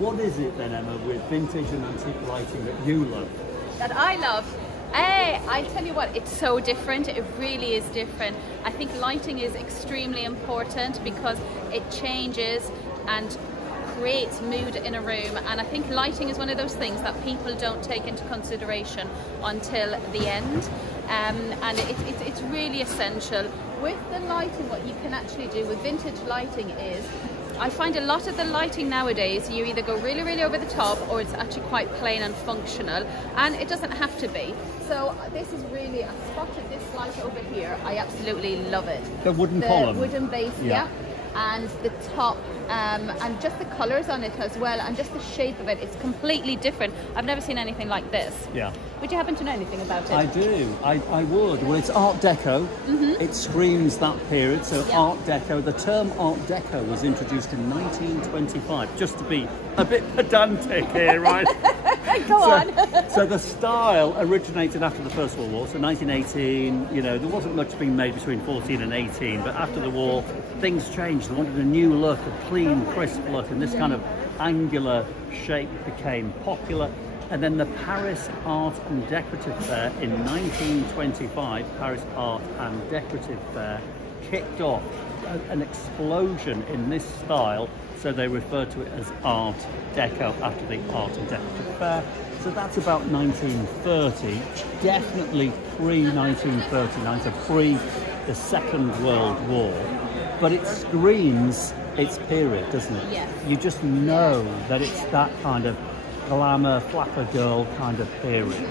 What is it then, Emma, with vintage and antique lighting that you love? That I love? I tell you what, it's so different. It really is different. I think lighting is extremely important because it changes and creates mood in a room, and I think lighting is one of those things that people don't take into consideration until the end, and it's really essential. With the lighting, what you can actually do with vintage lighting is, I find a lot of the lighting nowadays, you either go really, really over the top, or it's actually quite plain and functional, and it doesn't have to be. So this is really, I spotted this light over here. I absolutely love it. The wooden column. The wooden base, yeah. And the top, and just the colours on it as well, and just the shape of it, it's completely different. I've never seen anything like this. Yeah. Would you happen to know anything about it? I do. I would. Well, it's Art Deco. It screams that period. So Art Deco. The term Art Deco was introduced in 1925. Just to be a bit pedantic here, right? Go on. So the style originated after the First World War. So 1918. You know, there wasn't much being made between 14 and 18, but after the war, things changed. They wanted a new look, a clean, crisp look, and this kind of angular shape became popular. And then the Paris Art and Decorative Fair in 1925, Paris Art and Decorative Fair, kicked off an explosion in this style, so they refer to it as Art Deco after the Art and Decorative Fair. So that's about 1930, definitely pre-1939, so pre the Second World War. But it screams its period, doesn't it? Yes. You just know that it's that kind of glamour, flapper girl kind of period.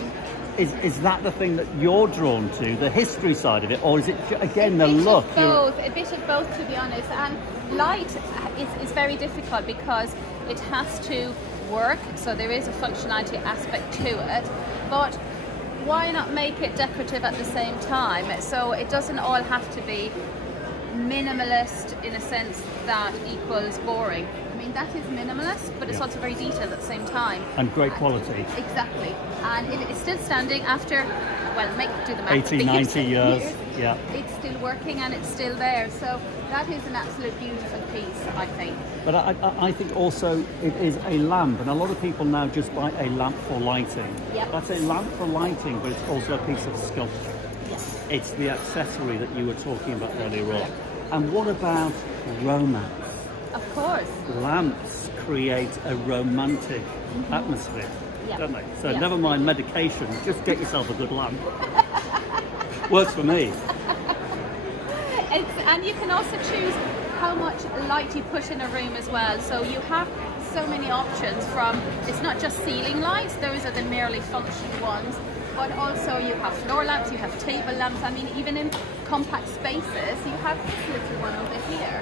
Is that the thing that you're drawn to, the history side of it, or is it again the look? A bit of both, to be honest. And light is very difficult because it has to work, so there is a functionality aspect to it. But why not make it decorative at the same time? So it doesn't all have to be minimalist in a sense that equals boring. I mean, that is minimalist, but it's also very detailed at the same time. And great quality. Exactly. And it is still standing after, well, do the math. 80, 90 years. Yeah. It's still working and it's still there. So that is an absolute beautiful piece, I think. But I think also it is a lamp, and a lot of people now just buy a lamp for lighting. Yep. That's a lamp for lighting, but it's also a piece of sculpture. Yes. It's the accessory that you were talking about earlier on. And what about romance? Of course. Lamps create a romantic atmosphere, don't they? So never mind medication, just get yourself a good lamp. Works for me. And you can also choose how much light you put in a room as well. So you have so many options from, it's not just ceiling lights, those are the merely functional ones, but also you have floor lamps, you have table lamps. I mean, even in compact spaces, you have this little one over here.